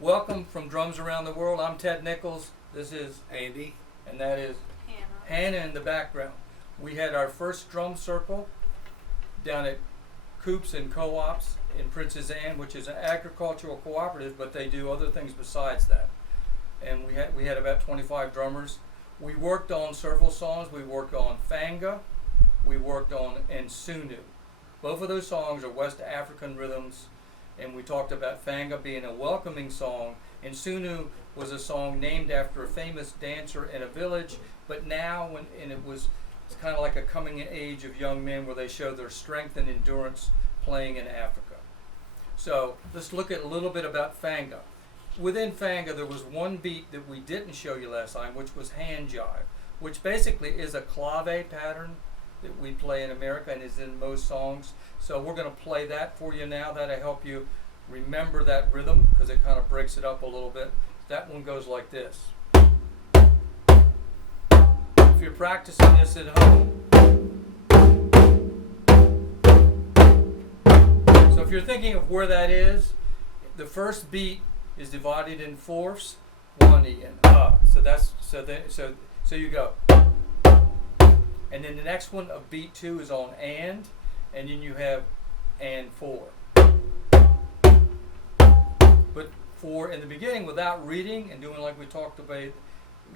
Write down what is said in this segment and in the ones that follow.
Welcome from Drums Around the World. I'm Ted Nichols. This is Andy. and that is Hannah in the background. We had our first drum circle down at Coops and Co-ops in Princess Anne, which is an agricultural cooperative, but they do other things besides that. And we had about 25 drummers. We worked on several songs. We worked on Fanga. We worked on Nsunu. Both of those songs are West African rhythms, and we talked about Fanga being a welcoming song. Nsunu was a song named after a famous dancer in a village, but now it's kind of like a coming of age of young men where they show their strength and endurance playing in Africa. So let's look at a little bit about Fanga. Within Fanga, there was one beat that we didn't show you last time, which was hand jive, which basically is a clave pattern that we play in America and is in most songs. So we're going to play that for you now. That'll help you remember that rhythm because it kind of breaks it up a little bit. That one goes like this. If you're practicing this at home, so if you're thinking of where that is, the first beat is divided in fourths, 1 E and so you go. And then the next one of beat 2 is on and then you have and 4. But for in the beginning, without reading and doing like we talked about,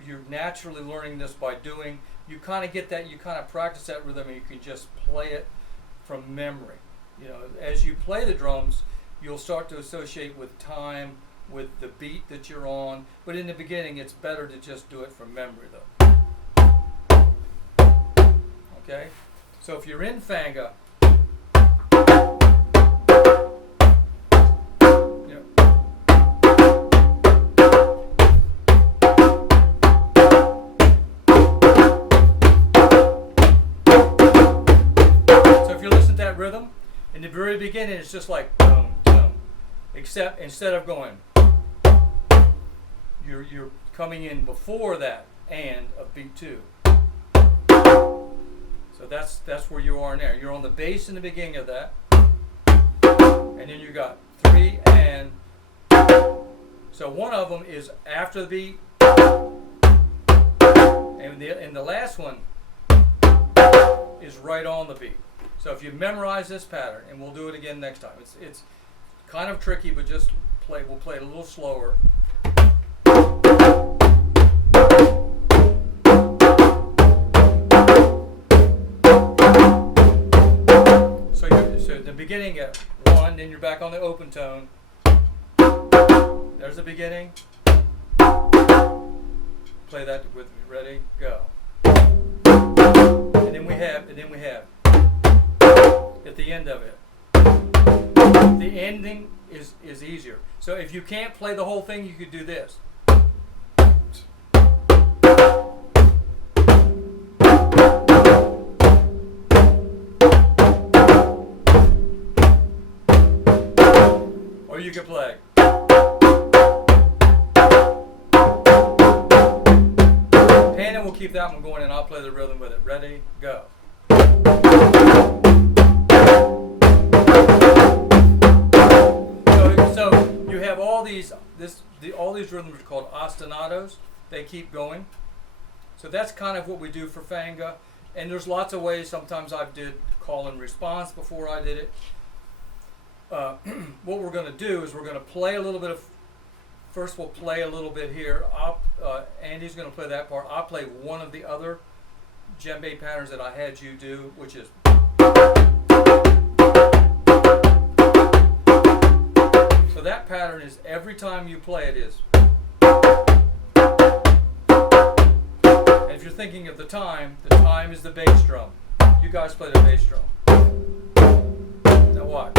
you're naturally learning this by doing. You kind of get that, you kind of practice that rhythm, and you can just play it from memory. You know, as you play the drums, you'll start to associate with time, with the beat that you're on. But in the beginning, it's better to just do it from memory, though. Okay? So if you're in Fanga, rhythm in the very beginning, it's just like boom, boom. Except instead of going, you're coming in before that and of beat 2. So that's where you are now. You're on the bass in the beginning of that, and then you got 3 and. So one of them is after the beat, and the last one is right on the beat. So if you memorize this pattern, and we'll do it again next time. It's kind of tricky, but just play. We'll play it a little slower. So the beginning at 1, then you're back on the open tone. There's the beginning. Play that with ready, go. And then we have. At the end of it, the ending is easier. So if you can't play the whole thing, you could do this. Or you could play. Hannah will keep that one going, and I'll play the rhythm with it. Ready, go. So you have all these rhythms are called ostinatos. They keep going. So that's kind of what we do for Fanga. And there's lots of ways. Sometimes I did call and response before I did it. What we're going to do is we're going to play a little bit of. First, we'll play a little bit here. Andy's going to play that part. I'll play one of the other djembe patterns that I had you do, which is. So that pattern is every time you play it is. And if you're thinking of the time is the bass drum. You guys play the bass drum. Now watch.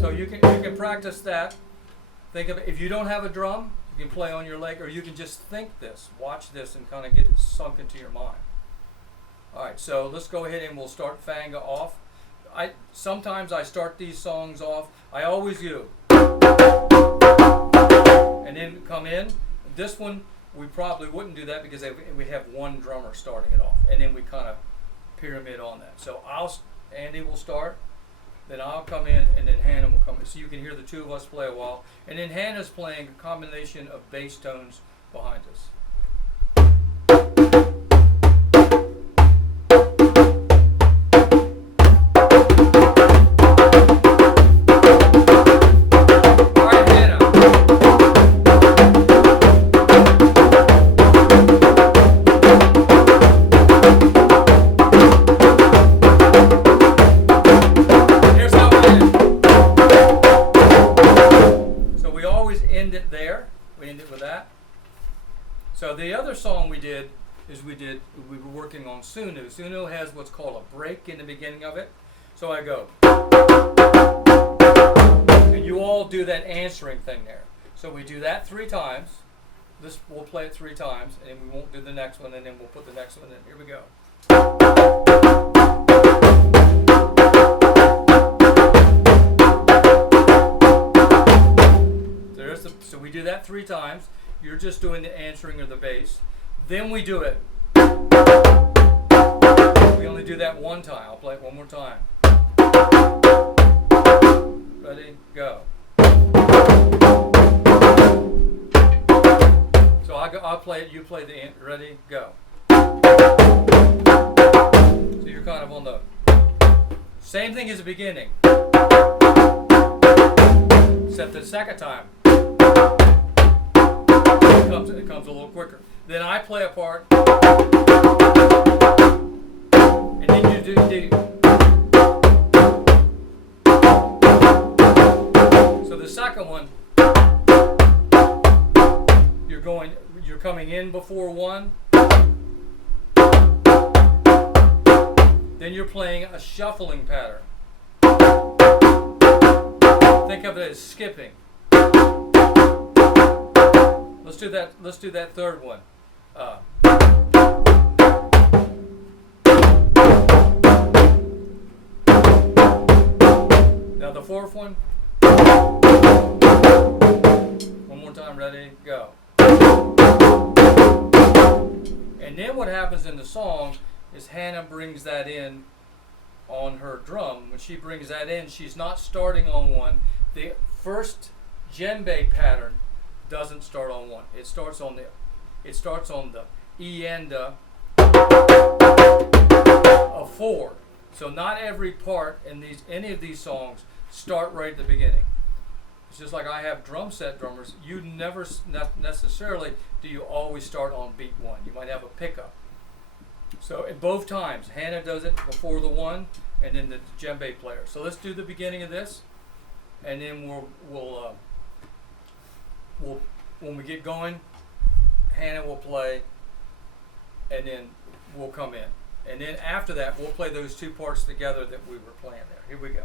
So you can practice that. Think of it. If you don't have a drum, you can play on your leg, or you can just think this, watch this, and kind of get it sunk into your mind. All right, so let's go ahead and we'll start Fanga off. Sometimes I start these songs off. I always do, and then come in. This one, we probably wouldn't do that because we have one drummer starting it off, and then we kind of pyramid on that. So Andy will start, then I'll come in, and then Hannah will come in. So you can hear the two of us play a while, and then Hannah's playing a combination of bass tones behind us. So the other song we did is we were working on Sunu. Sunu has what's called a break in the beginning of it. So I go, and you all do that answering thing there. So we do that 3 times. We'll play it 3 times, and then we won't do the next one, and then we'll put the next one in. Here we go. So we do that 3 times. You're just doing the answering of the bass. Then we do it. We only do that 1 time. I'll play it 1 more time. Ready? Go. So I'll play it. You play the end. Ready? Go. So you're kind of on the same thing as the beginning, except the second time. It comes a little quicker. Then I play a part, and then you do. So the second one, you're coming in before 1, then you're playing a shuffling pattern. Think of it as skipping. Let's do that. Let's do that third one. Now the fourth one. One more time. Ready? Go. And then what happens in the song is Hannah brings that in on her drum. When she brings that in, she's not starting on 1. The first djembe pattern doesn't start on 1. It starts on the E end of 4. So not every part in any of these songs start right at the beginning. It's just like I have drum set drummers. You never necessarily do you always start on beat 1. You might have a pickup. So in both times, Hannah does it before the 1, and then the djembe player. So let's do the beginning of this, and then we'll when we get going, Hannah will play, and then we'll come in. And then after that, we'll play those 2 parts together that we were playing there. Here we go.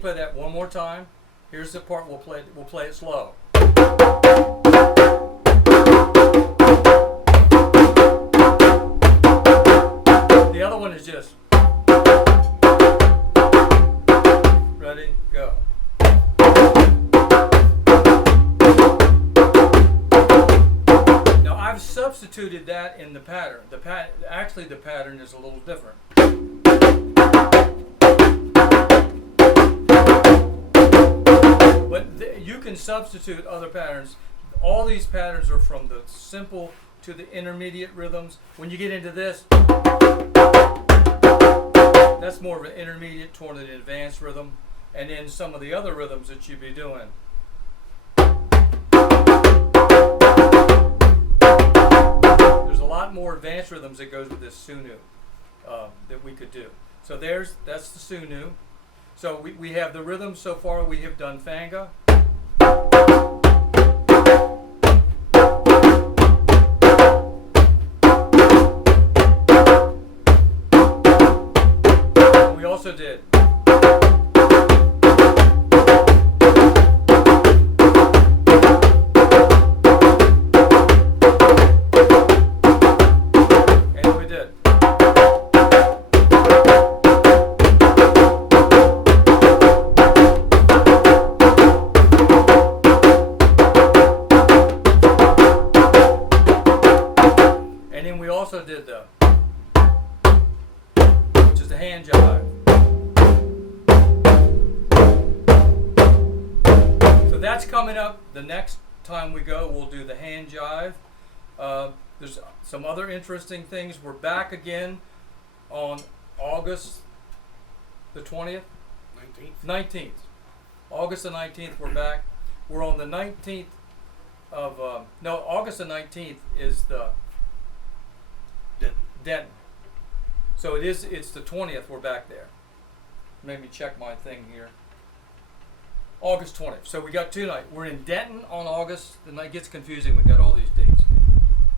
Play that 1 more time. Here's the part we'll play it slow. The other one is just ready, go. Now I've substituted that in the pattern. Actually the pattern is a little different. But you can substitute other patterns. All these patterns are from the simple to the intermediate rhythms. When you get into this, that's more of an intermediate toward an advanced rhythm. And then some of the other rhythms that you'd be doing. There's a lot more advanced rhythms that goes with this Sunu that we could do. So that's the Sunu. So we have the rhythm so far. We have done Fanga. We also did. And we did. And then we also did which is the hand jive. So that's coming up. The next time we go, we'll do the hand jive. There's some other interesting things. We're back again on August the 20th? 19th. August the 19th, we're back. We're on the 19th of, August the 19th is the Denton. So it's the 20th, we're back there. Let me check my thing here. August 20th. So we got 2 nights. We're in Denton on August. The night gets confusing. We got all these dates.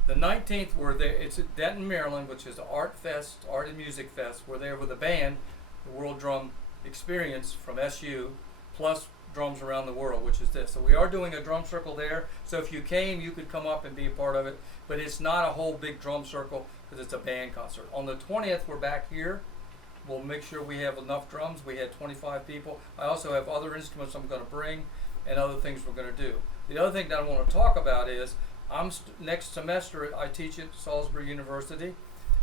The 19th, we're there. It's at Denton, Maryland, which is the Art and Music Fest. We're there with a band, the World Drum Experience from SU, plus drums around the world, which is this. So we are doing a drum circle there. So if you came, you could come up and be a part of it. But it's not a whole big drum circle because it's a band concert. On the 20th, we're back here. We'll make sure we have enough drums. We had 25 people. I also have other instruments I'm going to bring and other things we're going to do. The other thing that I want to talk about is next semester I teach at Salisbury University,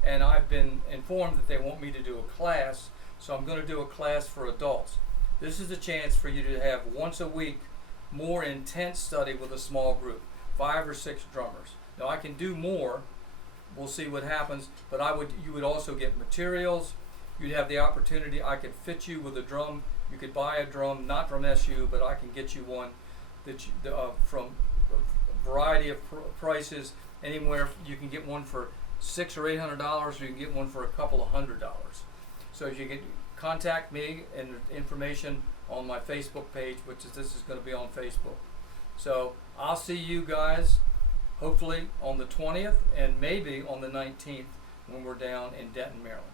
and I've been informed that they want me to do a class, so I'm going to do a class for adults. This is a chance for you to have once a week more intense study with a small group, 5 or 6 drummers. Now I can do more. We'll see what happens, but you would also get materials. You'd have the opportunity. I could fit you with a drum. You could buy a drum, not from SU, but I can get you one from a variety of prices. Anywhere you can get one for $600 or $800. You can get one for a couple of $100. So you can contact me and information on my Facebook page, this is going to be on Facebook. So I'll see you guys hopefully on the 20th and maybe on the 19th when we're down in Denton, Maryland.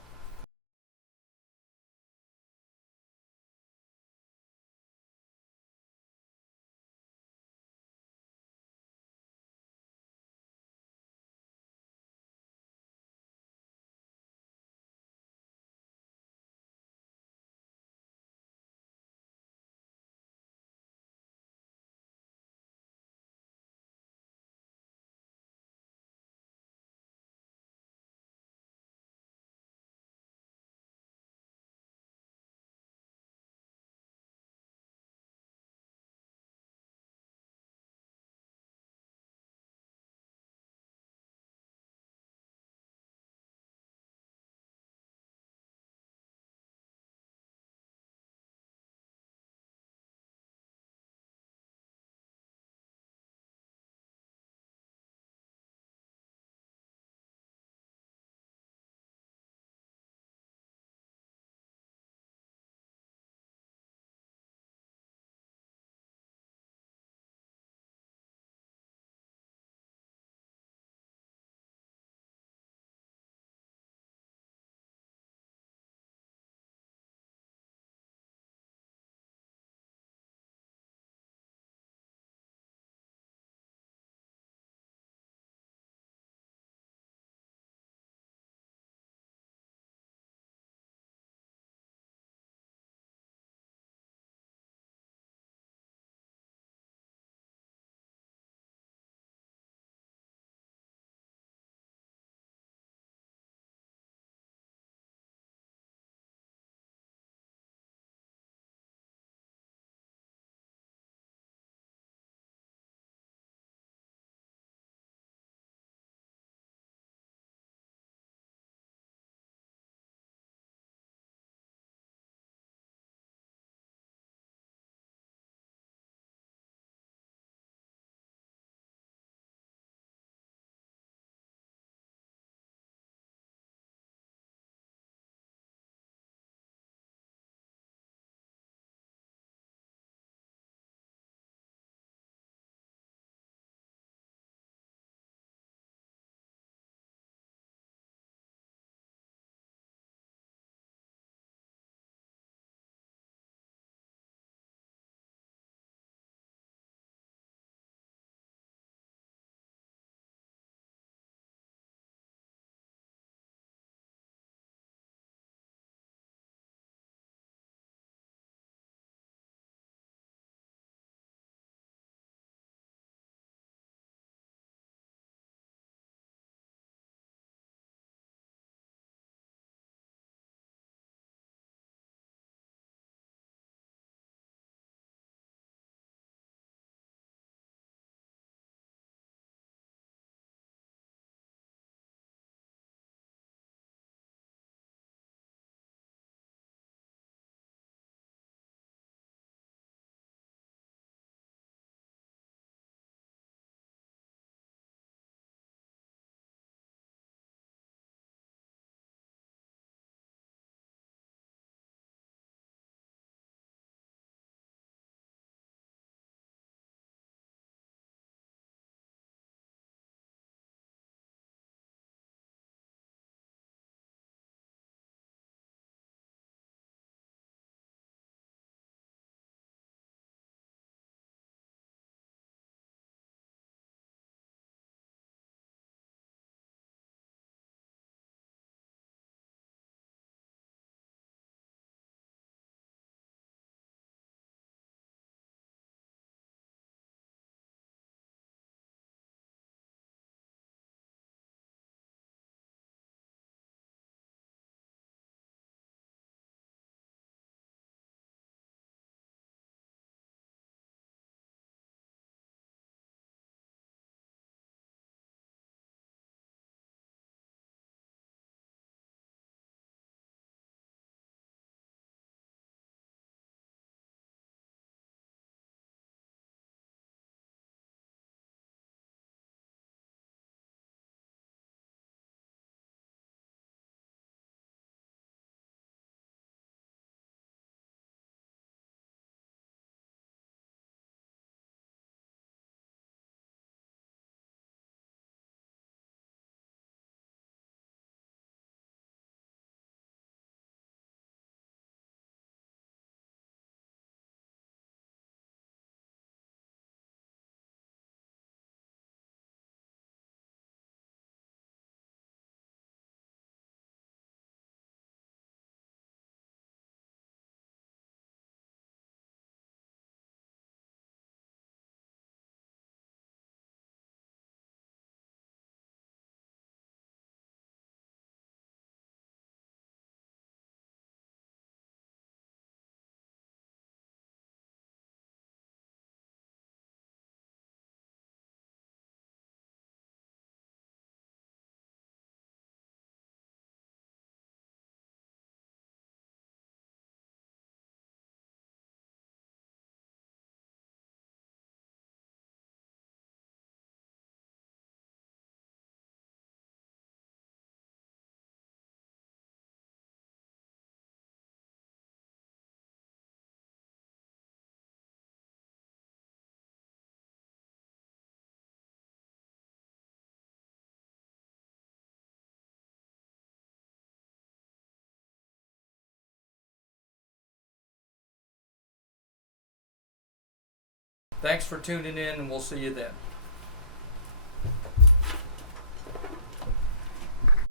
Thanks for tuning in, and we'll see you then.